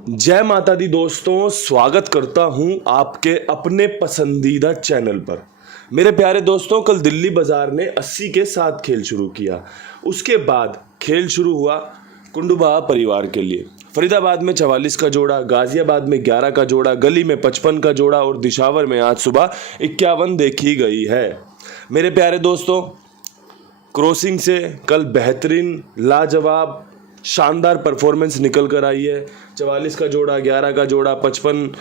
जय माता दी दोस्तों, स्वागत करता हूं आपके अपने पसंदीदा चैनल पर। मेरे प्यारे दोस्तों, कल दिल्ली बाजार ने 80 के साथ खेल शुरू किया। उसके बाद खेल शुरू हुआ कुंडूबाहा परिवार के लिए। फरीदाबाद में 44 का जोड़ा, गाजियाबाद में 11 का जोड़ा, गली में 55 का जोड़ा और दिशावर में आज सुबह 51 देखी गई है। मेरे प्यारे दोस्तों, क्रॉसिंग से कल बेहतरीन, लाजवाब, शानदार परफॉर्मेंस निकल कर आई है। 44 का जोड़ा, 11 का जोड़ा, 55,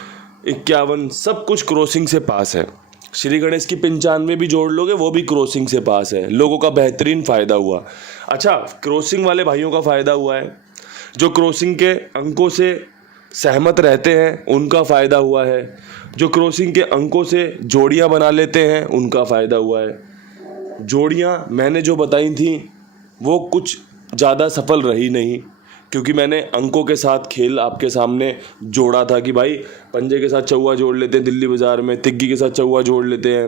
51 सब कुछ क्रॉसिंग से पास है। श्री गणेश की 95 भी जोड़ लोगे, वो भी क्रॉसिंग से पास है। लोगों का बेहतरीन फ़ायदा हुआ। अच्छा, क्रॉसिंग वाले भाइयों का फ़ायदा हुआ है, जो क्रॉसिंग के अंकों से सहमत रहते हैं उनका फ़ायदा हुआ है, जो क्रॉसिंग के अंकों से जोड़ियाँ बना लेते हैं उनका फ़ायदा हुआ है। जोड़ियाँ मैंने जो बताई थी वो कुछ ज़्यादा सफल रही नहीं, क्योंकि मैंने अंकों के साथ खेल आपके सामने जोड़ा था कि भाई पंजे के साथ चौवा जोड़ लेते हैं, दिल्ली बाज़ार में तिग्गी के साथ चौवा जोड़ लेते हैं।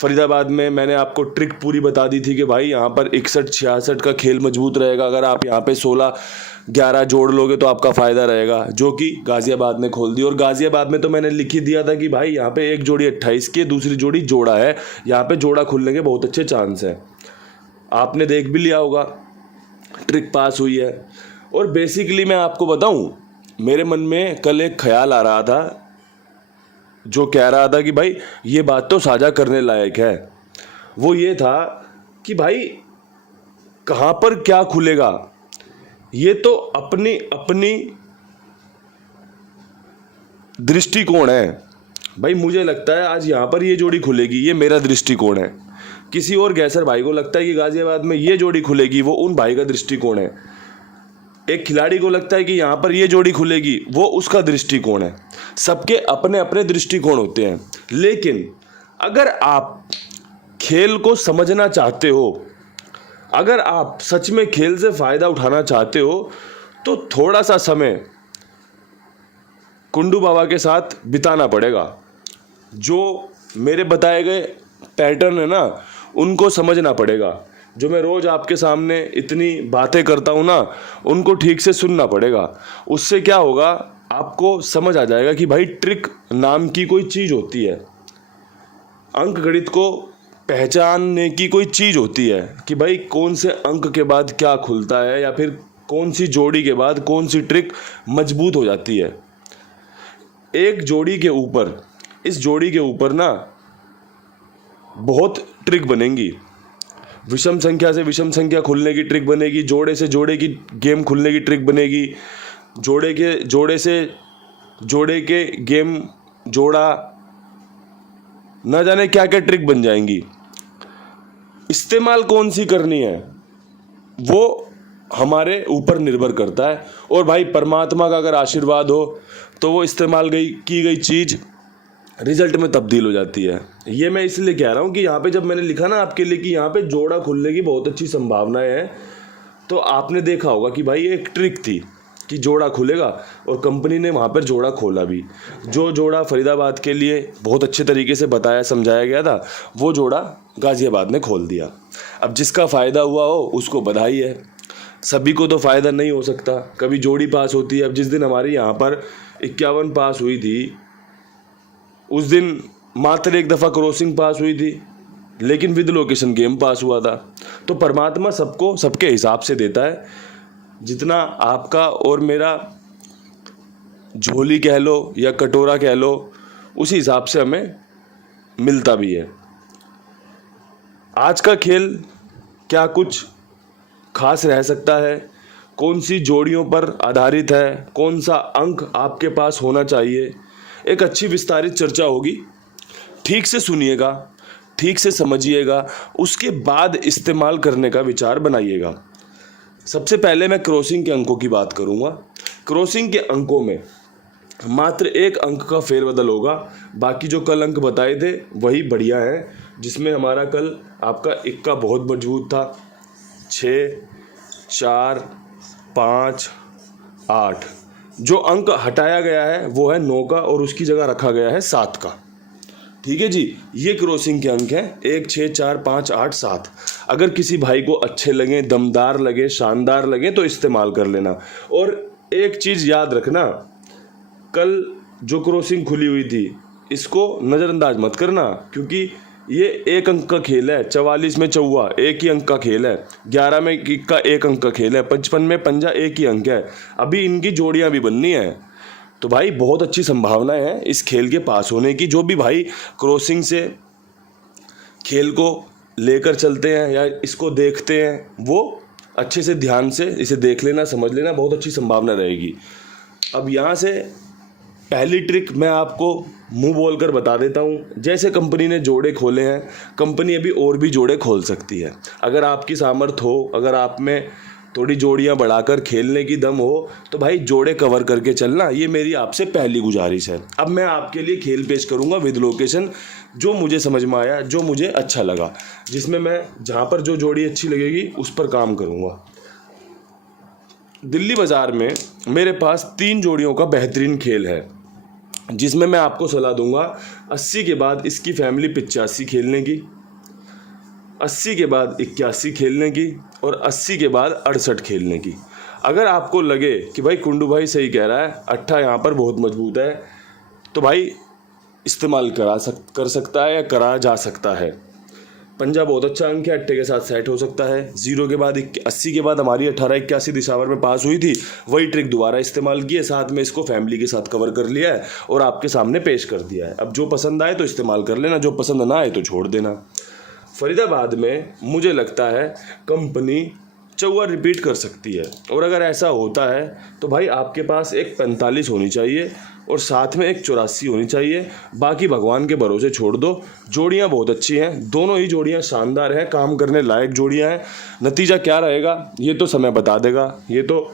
फरीदाबाद में मैंने आपको ट्रिक पूरी बता दी थी कि भाई यहाँ पर 61-66 का खेल मजबूत रहेगा। अगर आप यहाँ पे 16-11 जोड़ लोगे तो आपका फ़ायदा रहेगा, जो कि गाज़ियाबाद ने खोल दी। और गाज़ियाबाद में तो मैंने लिख ही दिया था कि भाई यहाँ पे एक जोड़ी 28 की है, दूसरी जोड़ी जोड़ा है, यहाँ पे जोड़ा खुलने के बहुत अच्छे चांस हैं। आपने देख भी लिया होगा, ट्रिक पास हुई है। और बेसिकली मैं आपको बताऊं, मेरे मन में कल एक ख्याल आ रहा था जो कह रहा था कि भाई ये बात तो साझा करने लायक है। वो ये था कि भाई कहाँ पर क्या खुलेगा, ये तो अपनी अपनी दृष्टिकोण है। भाई मुझे लगता है आज यहाँ पर ये जोड़ी खुलेगी, ये मेरा दृष्टिकोण है। किसी और गैसर भाई को लगता है कि गाजियाबाद में ये जोड़ी खुलेगी, वो उन भाई का दृष्टिकोण है। एक खिलाड़ी को लगता है कि यहाँ पर ये जोड़ी खुलेगी, वो उसका दृष्टिकोण है। सबके अपने अपने दृष्टिकोण होते हैं। लेकिन अगर आप खेल को समझना चाहते हो, अगर आप सच में खेल से फ़ायदा उठाना चाहते हो, तो थोड़ा सा समय कुंडू बाबा के साथ बिताना पड़ेगा। जो मेरे बताए गए पैटर्न है ना, उनको समझना पड़ेगा। जो मैं रोज़ आपके सामने इतनी बातें करता हूँ ना, उनको ठीक से सुनना पड़ेगा। उससे क्या होगा, आपको समझ आ जाएगा कि भाई ट्रिक नाम की कोई चीज़ होती है, अंक गणित को पहचानने की कोई चीज़ होती है कि भाई कौन से अंक के बाद क्या खुलता है, या फिर कौन सी जोड़ी के बाद कौन सी ट्रिक मजबूत हो जाती है। एक जोड़ी के ऊपर, इस जोड़ी के ऊपर ना बहुत ट्रिक बनेंगी। विषम संख्या से विषम संख्या खुलने की ट्रिक बनेगी, जोड़े से जोड़े की गेम खुलने की ट्रिक बनेगी, जोड़े से जोड़े के गेम जोड़ा, न जाने क्या क्या ट्रिक बन जाएंगी। इस्तेमाल कौन सी करनी है वो हमारे ऊपर निर्भर करता है। और भाई परमात्मा का अगर आशीर्वाद हो तो वो इस्तेमाल की गई चीज़ रिजल्ट में तब्दील हो जाती है। ये मैं इसलिए कह रहा हूँ कि यहाँ पे जब मैंने लिखा ना आपके लिए कि यहाँ पे जोड़ा खुलने की बहुत अच्छी संभावनाएं हैं, तो आपने देखा होगा कि भाई एक ट्रिक थी कि जोड़ा खुलेगा, और कंपनी ने वहाँ पर जोड़ा खोला भी। जो जोड़ा फरीदाबाद के लिए बहुत अच्छे तरीके से बताया समझाया गया था, वो जोड़ा गाज़ियाबाद ने खोल दिया। अब जिसका फ़ायदा हुआ हो उसको बधाई है। सभी को तो फ़ायदा नहीं हो सकता, कभी जोड़ी पास होती है। अब जिस दिन हमारे यहाँ पर 51 पास हुई थी, उस दिन मात्र एक दफ़ा क्रॉसिंग पास हुई थी, लेकिन विद लोकेशन गेम पास हुआ था। तो परमात्मा सबको सबके हिसाब से देता है। जितना आपका और मेरा झोली कह लो या कटोरा कह लो, उसी हिसाब से हमें मिलता भी है। आज का खेल क्या कुछ खास रह सकता है, कौन सी जोड़ियों पर आधारित है, कौन सा अंक आपके पास होना चाहिए, एक अच्छी विस्तारित चर्चा होगी। ठीक से सुनिएगा, ठीक से समझिएगा, उसके बाद इस्तेमाल करने का विचार बनाइएगा। सबसे पहले मैं क्रॉसिंग के अंकों की बात करूंगा। क्रॉसिंग के अंकों में मात्र एक अंक का फेरबदल होगा, बाकी जो कल अंक बताए थे वही बढ़िया है। जिसमें हमारा कल आपका इक्का बहुत मजबूत था, 6, 4, 5, 8। जो अंक हटाया गया है वो है 9 का, और उसकी जगह रखा गया है 7 का। ठीक है जी, ये क्रॉसिंग के अंक हैं 1, 6, 4, 5, 8, 7। अगर किसी भाई को अच्छे लगे, दमदार लगे, शानदार लगे तो इस्तेमाल कर लेना। और एक चीज़ याद रखना, कल जो क्रॉसिंग खुली हुई थी इसको नज़रअंदाज मत करना, क्योंकि ये 1 अंक का खेल है। 44 में चौवा 1 ही अंक का खेल है, 11 में इक्का 1 अंक का खेल है, 55 में पंजा 1 ही अंक है। अभी इनकी जोड़ियां भी बननी है। तो भाई बहुत अच्छी संभावनाएं हैं इस खेल के पास होने की। जो भी भाई क्रॉसिंग से खेल को लेकर चलते हैं या इसको देखते हैं वो अच्छे से ध्यान से इसे देख लेना, समझ लेना, बहुत अच्छी संभावना रहेगी। अब यहाँ से पहली ट्रिक मैं आपको मुंह बोलकर बता देता हूँ। जैसे कंपनी ने जोड़े खोले हैं, कंपनी अभी और भी जोड़े खोल सकती है। अगर आपकी सामर्थ्य हो, अगर आप में थोड़ी जोड़ियाँ बढ़ाकर खेलने की दम हो, तो भाई जोड़े कवर करके चलना, ये मेरी आपसे पहली गुजारिश है। अब मैं आपके लिए खेल पेश करूँगा विद लोकेशन, जो मुझे समझ में आया, जो मुझे अच्छा लगा, जिसमें मैं जहाँ पर जो जोड़ी अच्छी लगेगी उस पर काम करूँगा। दिल्ली बाज़ार में मेरे पास 3 जोड़ियों का बेहतरीन खेल है, जिसमें मैं आपको सलाह दूंगा 80 के बाद इसकी फैमिली 85 खेलने की, 80 के बाद 81 खेलने की और 80 के बाद 68 खेलने की। अगर आपको लगे कि भाई कुंडू भाई सही कह रहा है, अट्ठा यहाँ पर बहुत मजबूत है, तो भाई इस्तेमाल कर सकता है या करा जा सकता है। पंजा बहुत अच्छा अंक है, अट्ठे के साथ सेट हो सकता है। 0 के बाद 80 के बाद हमारी 1881 दिशावर में पास हुई थी, वही ट्रिक दोबारा इस्तेमाल की है, साथ में इसको फैमिली के साथ कवर कर लिया है और आपके सामने पेश कर दिया है। अब जो पसंद आए तो इस्तेमाल कर लेना, जो पसंद ना आए तो छोड़ देना। फरीदाबाद में मुझे लगता है कंपनी चौवा रिपीट कर सकती है, और अगर ऐसा होता है तो भाई आपके पास एक 45 होनी चाहिए और साथ में एक 84 होनी चाहिए। बाकी भगवान के भरोसे छोड़ दो। जोड़ियां बहुत अच्छी हैं, दोनों ही जोड़ियां शानदार हैं, काम करने लायक जोड़ियां हैं। नतीजा क्या रहेगा ये तो समय बता देगा, ये तो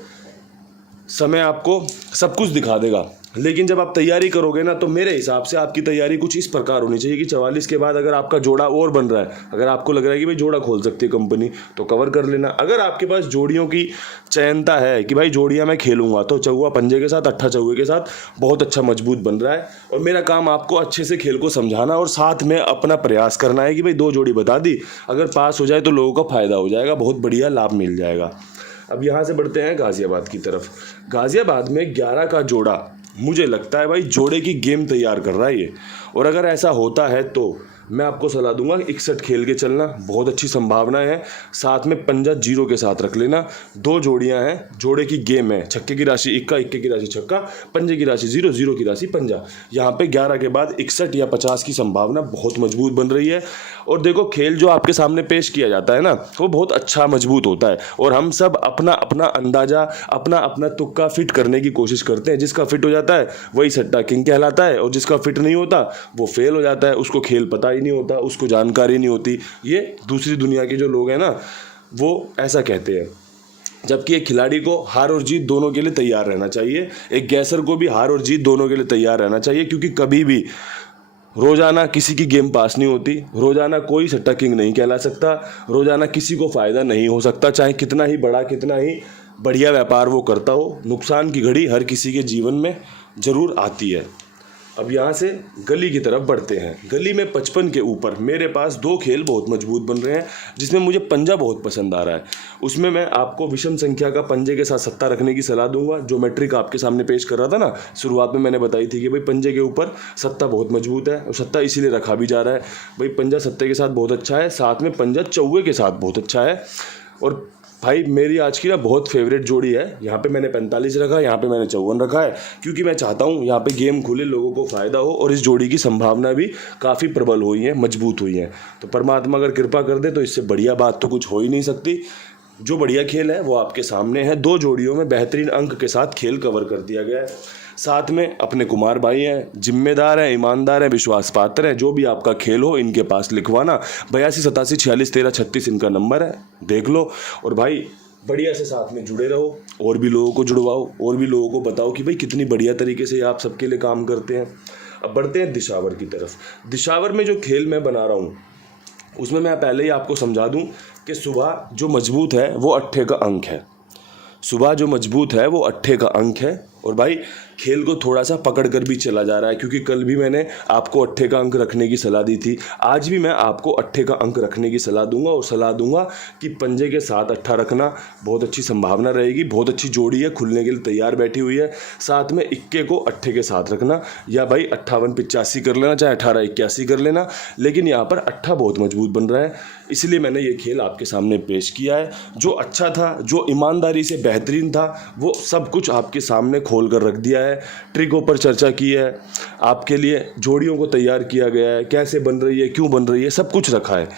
समय आपको सब कुछ दिखा देगा। लेकिन जब आप तैयारी करोगे ना, तो मेरे हिसाब से आपकी तैयारी कुछ इस प्रकार होनी चाहिए कि 44 के बाद अगर आपका जोड़ा और बन रहा है, अगर आपको लग रहा है कि भाई जोड़ा खोल सकती है कंपनी, तो कवर कर लेना। अगर आपके पास जोड़ियों की चयनता है कि भाई जोड़ियां मैं खेलूंगा, तो चौवा पंजे के साथ, अट्ठा चौवे के साथ बहुत अच्छा मजबूत बन रहा है। और मेरा काम आपको अच्छे से खेल को समझाना और साथ में अपना प्रयास करना है कि भाई 2 जोड़ी बता दी, अगर पास हो जाए तो लोगों का फायदा हो जाएगा, बहुत बढ़िया लाभ मिल जाएगा। अब यहाँ से बढ़ते हैं गाजियाबाद की तरफ। गाजियाबाद में 11 का जोड़ा मुझे लगता है भाई जोड़े की गेम तैयार कर रहा है ये, और अगर ऐसा होता है तो मैं आपको सलाह दूंगा 61 खेल के चलना, बहुत अच्छी संभावना है। साथ में पंजा 0 के साथ रख लेना। 2 जोड़ियां हैं, जोड़े की गेम है, छक्के की राशि इक्का, इक्के की राशि छक्का, पंजे की राशि 0, 0 की राशि पंजा। यहाँ पे 11 के बाद 61 या 50 की संभावना बहुत मजबूत बन रही है। और देखो खेल जो आपके सामने पेश किया जाता है ना, वो बहुत अच्छा मजबूत होता है, और हम सब अपना अपना अंदाजा, अपना अपना तुक्का फिट करने की कोशिश करते हैं। जिसका फिट हो जाता है वही सट्टा किंग कहलाता है, और जिसका फिट नहीं होता वो फेल हो जाता है, उसको खेल पता नहीं होता, उसको जानकारी नहीं होती। ये दूसरी दुनिया के जो लोग हैं ना, वो ऐसा कहते हैं। जबकि एक खिलाड़ी को हार और जीत दोनों के लिए तैयार रहना चाहिए, एक गैसर को भी हार और जीत दोनों के लिए तैयार रहना चाहिए, क्योंकि कभी भी रोजाना किसी की गेम पास नहीं होती, रोजाना कोई सट्टा किंग नहीं कहला सकता, रोजाना किसी को फायदा नहीं हो सकता, चाहे कितना ही बड़ा, कितना ही बढ़िया व्यापार वो करता हो। नुकसान की घड़ी हर किसी के जीवन में जरूर आती है। अब यहाँ से गली की तरफ बढ़ते हैं। गली में 55 के ऊपर मेरे पास 2 खेल बहुत मजबूत बन रहे हैं, जिसमें मुझे पंजा बहुत पसंद आ रहा है। उसमें मैं आपको विषम संख्या का पंजे के साथ सत्ता रखने की सलाह दूंगा। जो मैट्रिक आपके सामने पेश कर रहा था ना, शुरुआत में मैंने बताई थी कि भाई पंजे के ऊपर सत्ता बहुत मजबूत है, और सत्ता इसीलिए रखा भी जा रहा है। भाई पंजा सत्ते के साथ बहुत अच्छा है, साथ में पंजा चौवे के साथ बहुत अच्छा है। और भाई मेरी आज की ना बहुत फेवरेट जोड़ी है, यहाँ पे मैंने 45 रखा, यहाँ पे मैंने 54 रखा है, क्योंकि मैं चाहता हूँ यहाँ पे गेम खुले, लोगों को फ़ायदा हो, और इस जोड़ी की संभावना भी काफ़ी प्रबल हुई है, मजबूत हुई है। तो परमात्मा अगर कृपा कर दे तो इससे बढ़िया बात तो कुछ हो ही नहीं सकती। जो बढ़िया खेल है वो आपके सामने है। 2 जोड़ियों में बेहतरीन अंक के साथ खेल कवर कर दिया गया है। साथ में अपने कुमार भाई हैं, जिम्मेदार हैं, ईमानदार हैं, विश्वास पात्र हैं। जो भी आपका खेल हो इनके पास लिखवाना। 82 87 46 13 36 इनका नंबर है, देख लो। और भाई बढ़िया से साथ में जुड़े रहो, और भी लोगों को जुड़वाओ, और भी लोगों को बताओ कि भाई कितनी बढ़िया तरीके से आप सबके लिए काम करते हैं। अब बढ़ते हैं दिशावर की तरफ। दिशावर में जो खेल मैं बना रहा हूँ उसमें मैं पहले ही आपको समझा दूँ कि सुबह जो मजबूत है वो अट्ठे का अंक है। सुबह जो मजबूत है वो अट्ठे का अंक है, और भाई खेल को थोड़ा सा पकड़ कर भी चला जा रहा है, क्योंकि कल भी मैंने आपको अट्ठे का अंक रखने की सलाह दी थी, आज भी मैं आपको अट्ठे का अंक रखने की सलाह दूंगा और सलाह दूंगा कि पंजे के साथ अट्ठा रखना, बहुत अच्छी संभावना रहेगी, बहुत अच्छी जोड़ी है, खुलने के लिए तैयार बैठी हुई है। साथ में इक्के को अट्ठे के साथ रखना, या भाई 58-85 कर लेना, चाहे 18-81 कर लेना, लेकिन यहाँ पर अट्ठा बहुत मजबूत बन रहा है, इसलिए मैंने ये खेल आपके सामने पेश किया है। जो अच्छा था, जो ईमानदारी से बेहतरीन था, वो सब कुछ आपके सामने खोल कर रख दिया है। ट्रिकों पर चर्चा की है, आपके लिए जोड़ियों को तैयार किया गया है, कैसे बन रही है, क्यों बन रही है, सब कुछ रखा है।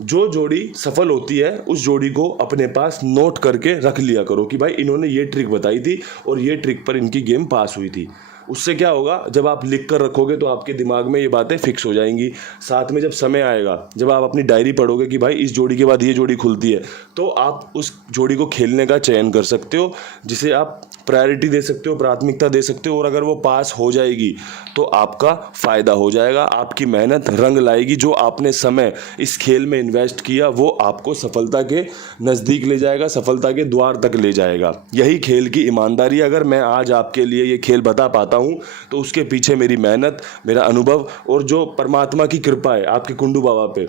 जो जोड़ी सफल होती है उस जोड़ी को अपने पास नोट करके रख लिया करो कि भाई इन्होंने ये ट्रिक बताई थी और ये ट्रिक पर इनकी गेम पास हुई थी। उससे क्या होगा, जब आप लिख कर रखोगे तो आपके दिमाग में ये बातें फिक्स हो जाएंगी। साथ में जब समय आएगा, जब आप अपनी डायरी पढ़ोगे कि भाई इस जोड़ी के बाद ये जोड़ी खुलती है, तो आप उस जोड़ी को खेलने का चयन कर सकते हो, जिसे आप प्रायोरिटी दे सकते हो, प्राथमिकता दे सकते हो, और अगर वो पास हो जाएगी तो आपका फ़ायदा हो जाएगा, आपकी मेहनत रंग लाएगी। जो आपने समय इस खेल में इन्वेस्ट किया वो आपको सफलता के नज़दीक ले जाएगा, सफलता के द्वार तक ले जाएगा। यही खेल की ईमानदारी। अगर मैं आज आपके लिए ये खेल बता पाता हूँ तो उसके पीछे मेरी मेहनत, मेरा अनुभव और जो परमात्मा की कृपा है आपके कुंडू बाबा पे,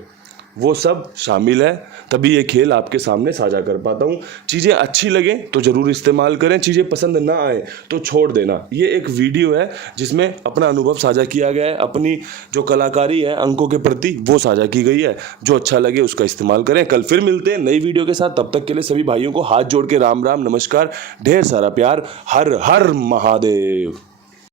वो सब शामिल है, तभी ये खेल आपके सामने साझा कर पाता हूँ। चीज़ें अच्छी लगें तो ज़रूर इस्तेमाल करें, चीज़ें पसंद ना आए तो छोड़ देना। ये एक वीडियो है जिसमें अपना अनुभव साझा किया गया है, अपनी जो कलाकारी है अंकों के प्रति वो साझा की गई है। जो अच्छा लगे उसका इस्तेमाल करें। कल फिर मिलते हैं नई वीडियो के साथ, तब तक के लिए सभी भाइयों को हाथ जोड़ के राम राम, नमस्कार, ढेर सारा प्यार, हर हर महादेव।